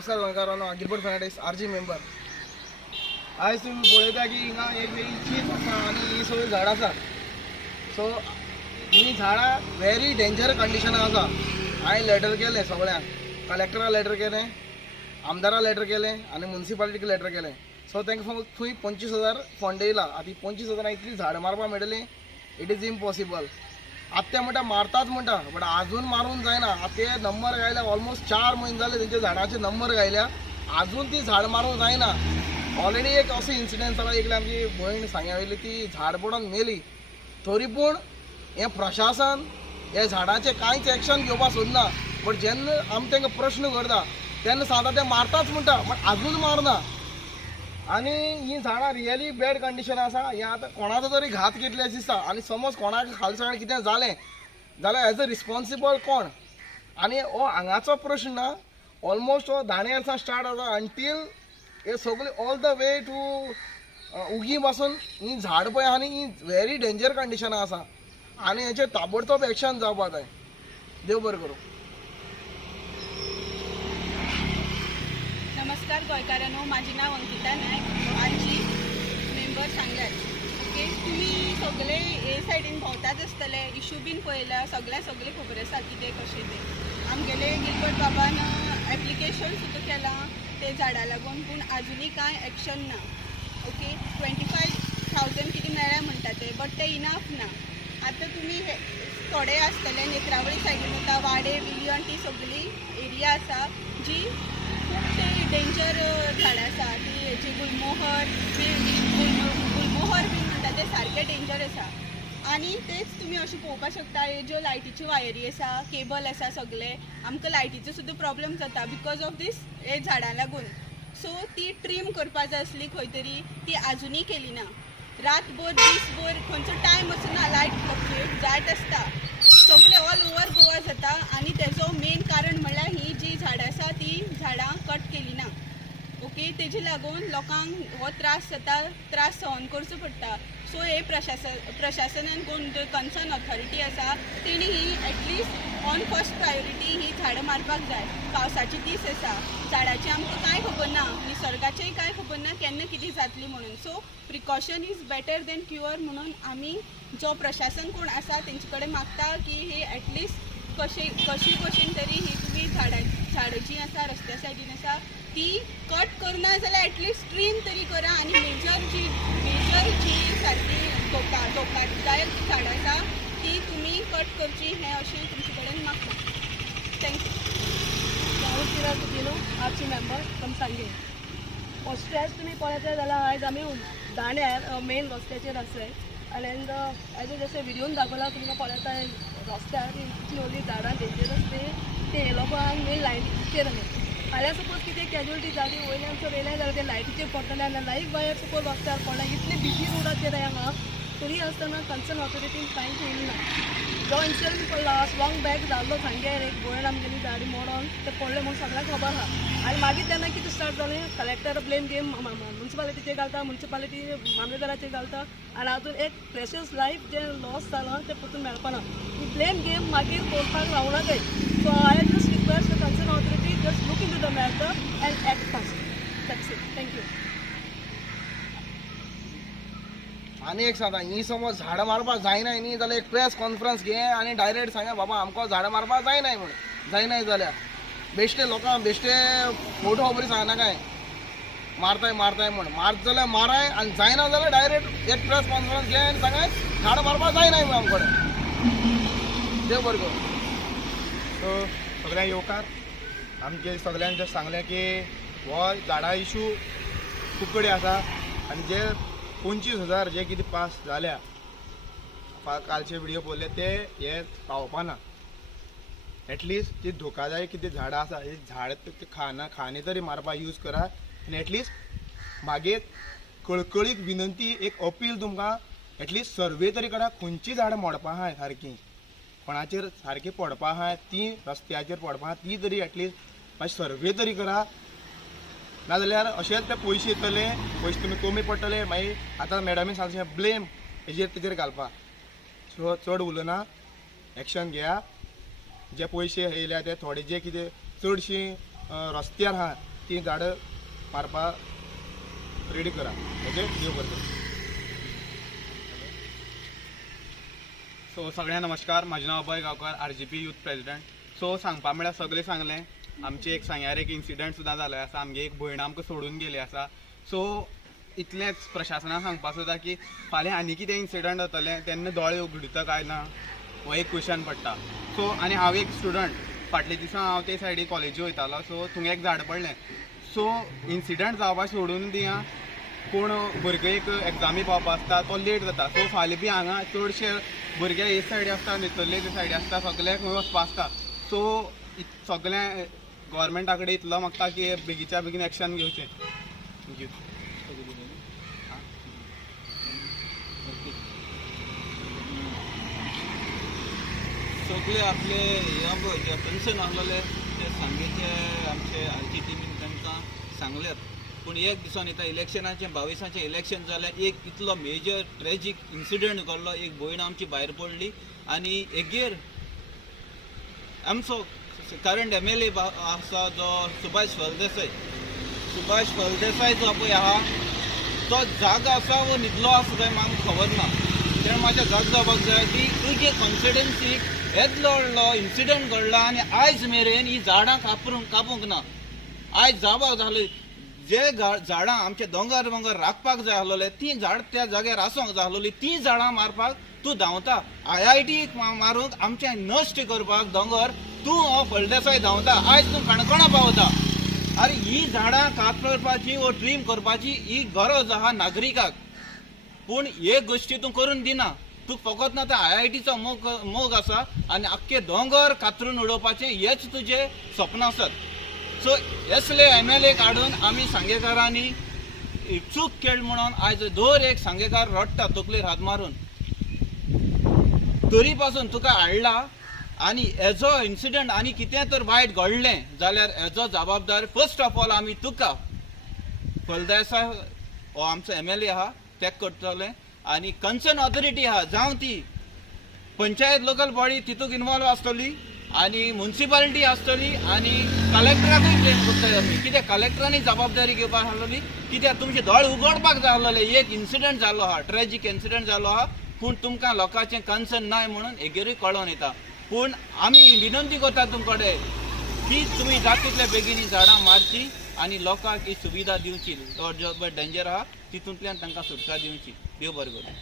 नमस्कार गोंयकारांनो, Gilbert Fernandes RG member. आयज तुम्ही पळयता की हिंगा एक वेगळी चीज आसा आनी ही सगळी झाडां आसा. सो ही झाडां व्हेरी डेंजर कंडिशनान आसा. हांवें लेटर केलें सगळ्यांक, कलेक्टराक लेटर केलें, आमदाराक लेटर केलें आनी म्युनिसिपालिटीक लेटर केलें. सो तांकां थंय 25,000 फंड येयला. आतां 25,000 इतली झाडां मारपाक मेळटली, इट इज इम्पॉसिबल. आतां ते म्हणटा मारताच म्हणटा, बट अजून मारून जायना. आतां ते नंबर गायल्या, ऑलमोस्ट 4 म्हयने जाले तेंच्या झाडांचे नंबर गायल्या, अजून ती झाड मारूंक जायना. ऑलरेडी एक असो इन्सिडंट जाला, एक आमची भयण सांग्या वयली ती झाड पडून मेली. तरी पूण हें प्रशासन ह्या झाडांचे कांयच एक्शन घेवपाक सोदना. बट जेन्ना आमी तांकां प्रश्न करता तेन्ना सांगता ते मारताच म्हणटा, बट अजून मारना. आनी ही झाडां रियली बॅड कंडिशन आसा. हें आतां कोणाचो तरी घात घेतले अशें दिसता. आनी समज कोणाक खालसाण कितें जालें जाल्यार एज अ रिस्पॉन्सिबल कोण. आनी हो हांगाचो प्रश्न ना, ऑलमोस्ट हो दाण्यार स्टार्ट आसा अंटील हे सगळे ऑल द वे टू उगी पासून ही झाड पळय आनी ही व्हेरी डेंजर कंडिशन आसा. आनी हेचेर ताबडतोब एक्शन जावपाक जाय. देव बरें करूं. नमस्कार गोंयकारांनो, माझे नाव अंकिता नायक, आरजी मेंबर सांग्यार. ओके, तुम्ही सगळे हे सायडीन भोंवतात आसतले, इशू बीन पळयला, सगळे खबर आसा कितें कशें तें. आमगेले गिलबर्ट बाबान एप्लिकेशन सुद्दां केलां ते झाडां लागून, पूण आजुनी कांय एक्शन ना. ओके, 25,000 कितें मेळ्ळ्या म्हणटा ते, बट ते इनाफ ना. आतां तुमी थोडे आसतले नेत्रावळी सायडीन वता, वाडे विलियन ती सगळी एरिया आसा जी खूब ते डेंजर झाडां आसा. ती हेची गुलमोहर बीन म्हणटा ते सारके डेंजर आसा. आनी तेच तुमी अशें पळोवपाक शकता, हे ज्यो लायटीच्यो वायरी आसा, केबल आसा सगळे, आमकां लायटीचो सुद्दां प्रॉब्लम जाता बिकॉज ऑफ दीस हे झाडां लागून. सो ती ट्रीम करपा जाय आसली खंय तरी, ती आजुनी केली ना. रातभर दिसभर खंयचो टायम आसना, लायट फ्लक्च्युएट जायत आसता. सगळे ऑल ओवर गोवा जाता. आनी तेजो मेन कारण म्हणल्यार ही जी झाडां आसा ती झाडां कट केली ना. ओके, तेजे लागून लोकांक हो त्रास जाता, त्रास सहन करचो पडटा. सो हे प्रशासनान कोण कन्सर्न ऑथॉरिटी आसा तेणी ही एटलिस्ट ऑन फर्स्ट प्रायोरिटी ही झाडां मारपाक जाय. पावसाचे दीस आसा, झाडाची आमकां कांय खबर ना, निसर्गाचेंय कांय खबर ना केन्ना कितें जातली म्हणून. So precaution is better than cure म्हणून आमी जो प्रशासन कोण आसा तेंचे कडेन मागता की ही एटलिस्ट कशी तरी ही तुमी झाडां जी आसा रस्त्या सायडीन आसा ती कट करना जाल्यार एटलिस्ट ट्रीम तरी करा. आनी मेजर जी सारकी धोकादायक जी झाडां आसा ती तुमी कट करची, हें अशें तुमचे कडेन मागता. थँक्यू. राहुल किरात दिलो आरची मेंबर फ्रॉम सांगे. फर्स्ट तुमी पळयता जाल्यार आयज आमी दाण्यार मेन रस्त्याचेर आसाय. आनी एज जशें व्हिडियोन दाखयला तुमकां पळयता रस्त्यार इतली व्हडली झाडां डेंजरस ते येयलोपान मेन लायटीचेर आमी. फाल्यां सपोज कितें कॅज्युअलिटी जाली वयल्यान जर येयलें जाल्यार ते लायटीचेर पडटलें आनी लायफ वायर सपोज रस्त्यार पडला. इतले बिजी रोडाचेर हांगा तरी आसतना कन्सर्न ऑथॉरिटीन कांयच येयलें ना. जो इन्सिडंट पडला लॉंग बॅक जाल्लो सांग्यार एक गोंयान आमगेली गाडी मोडोन ते पडले म्हणून सगळ्यांक खबर आहा. आनी मागीर तेन्ना कितें स्टार्ट जालें, कलेक्टर ब्लेम गेम म्युनिसिपालिटीचेर घालता, म्युनिसिपालिटी मामलेदाराचेर घालता आनी आजून एक प्रेशियस लायफ जे लॉस जालां ते परतून मेळपाना. ही ब्लेम गेम मागीर करपाक लावनाकाय. So I just request the concern authority just look in to the matter and act fast. That's it. Thank you. आनी एक सांगता, ही समज झाडां मारपाक जायना न्ही जाल्यार एक प्रेस कॉन्फरन्स घे आनी डायरेक्ट सांगा बाबा आमकां झाडां मारपाक जायनाय म्हणून. जायनाय जाल्यार बेश्टे लोकांक बेश्टे फोटो खबरी सांगना काय मारताय म्हण. मारत जाल्यार माराय आनी जायना जाल्यार डायरेक्ट एक प्रेस कॉन्फरन्स घे आनी सांगाय झाडां मारपाक जायनाय म्हणून आमचे कडेन. देव बरें करूं. सो सगळ्या येवकार आमचे सगळ्यांक जर सांगलें की हो झाडां इशू खूब कडेन आसा आनी जे 25,000 जे कितें पास जाल्या कालचे व्हिडियो पळयले ते हे पावपाना. एटलिस्ट जी धोकादायक कितें झाडां आसा ही झाड खाणे तरी मारपाक यूज करा. आनी एटलिस्ट मागीर कळकळीक विनंती, एक अपील तुमकां, एटलिस्ट सर्वे तरी करा खंयची झाडां मोडपा आहाय सारकी, कोणाचेर सारकी पडपा आहाय, ती रस्त्याचेर पडपा आहा ती तरी एटलिस्ट मातशी सर्वे तरी करा. नाजाल्यार अशेंच ते पयशे येतले, पयशे तुमी कमी पडटले, मागीर आतां मॅडमीन सांगलें ब्लेम हेजेर तेजेर घालपाक. सो चड उलोवना, एक्शन घेया. जे पयशे येयल्या ते थोडे जे कितें चडशीं रस्त्यार आहा ती झाडां मारपाक रेडी करा. ओके, देव बरें करूं. सो सगळ्यांना नमस्कार. म्हजें नांव अभय गांवकार, RGP यूथ प्रेसिडेंट. सो सांगपा म्हळ्यार सगळें सांगलें. आमचे एक सांग्यार एक इन्सिडंट सुद्दां जाल्लो आसा. आमगे एक भयण आमकां सोडून गेली आसा. सो इतलेंच प्रशासनाक सांगपाक सोदता की फाल्यां आनी कितें इन्सिडंट जातलें तेन्ना दोळे उगडीता काय ना हो एक क्वेश्चन पडटा. सो आनी हांव एक स्टुडंट. फाटले दिसा हांव ते सायडीक कॉलेजी वयतालो. सो थंय एक झाड पडलें. सो इन्सिडंट जावपाक सोडून दिया, पूण भुरगे एक एग्जामी पावपा आसता तो लेट जाता. सो फाल्यां बी हांगा चडशे भुरगे हे सायडी आसता, नेतर्ले ते सायडी आसता, सगळ्याक खंय वचपा आसता. सो सगळें गोवोरमेंटा कडेन इतलो मागता की बेगीच्या बेगीन एक्शन घेवचें. थँक्यू. सगळे आपले जे कन्सर्न आहलेले ते सांगेचे आमचे आरची टिमीन तांकां सांगल्यात. पूण एक दिसान येता इलेक्शनाचें 22 इलेक्शन जाल्यार एक इतलो मेजर ट्रॅजीक इन्सिडंट घडलो. एक भयण आमची भायर पडली आनी एगेर आमचो करंट MLA आसा जो सुभाष फळदेसाय जो पळय आहा तो जागो आसा वो न्हिदलो आसा काय म्हाका खबर ना. तेणें म्हाज्या जाग जावपाक जाय की तुजे कॉन्सिडन्सीक येदलो व्हडलो इन्सिडंट घडला आनी आयज मेरेन ही झाडां कापूंक ना. आयज जावपाक जालें जे झाडां आमचे दोंगर राखपाक जाय आहलोले ती झाड त्या जाग्यार आसूंक जाय आहलोली ती झाडां मारपाक तूं धांवता. IIT मारूंक आमचे नश्ट करपाक दोंगर तूं हो फळदेसाय धांवता. आयज तूं काणकोणा पावता. अरे ही झाडां कापपाची वो ट्रीम करपाची ही गरज आहा नागरिकाक. पूण हे गोश्टी तूं करून दिना. तूं फकत ना IITचो मोग आसा आनी आख्खे दोंगर कातरून उडोवपाचें हेच तुजें स्वप्न आसत. सो असले MLA काडून आमी सांगेकारांनी चूक केली म्हणून आयज दर एक सांगेकार रडटा तकलेर हात मारून. तरी पासून तुका हाडला आनी हेजो इन्सिडंट आनी कितें तर वायट घडलें जाल्यार हेजो जबाबदार फर्स्ट ऑफ ऑल आमी तुका फळदेसाय हो आमचो MLA आहा ते करतले आनी कन्सर्न ऑथॉरिटी आहा जावं ती पंचायत लोकल बॉडी तितूंत इनवॉल्व आसतली आनी म्युन्सिपालिटी आसतली आनी कलेक्टराकूय ब्लेम करता आमी. कित्याक कलेक्टरांनी जबाबदारी घेवपाक आहलोली. कित्याक तुमचे दोळे उगडपाक जाय आहलोले. एक इन्सिडंट जालो आहा, ट्रॅजीक इन्सिडंट जालो आहा, पूण तुमकां लोकांचें कन्सर्न नाय म्हणून एगेरूय कळोन येता. पूण आमी विनंती करता तुमचे कडेन की तुमी जाता तितले बेगीन ही झाडां मारची आनी लोकांक ही सुविधा दिवची. तो जो डेंजर आहा तितूंतल्यान तांकां सुटका दिवची. देव बरें करूं.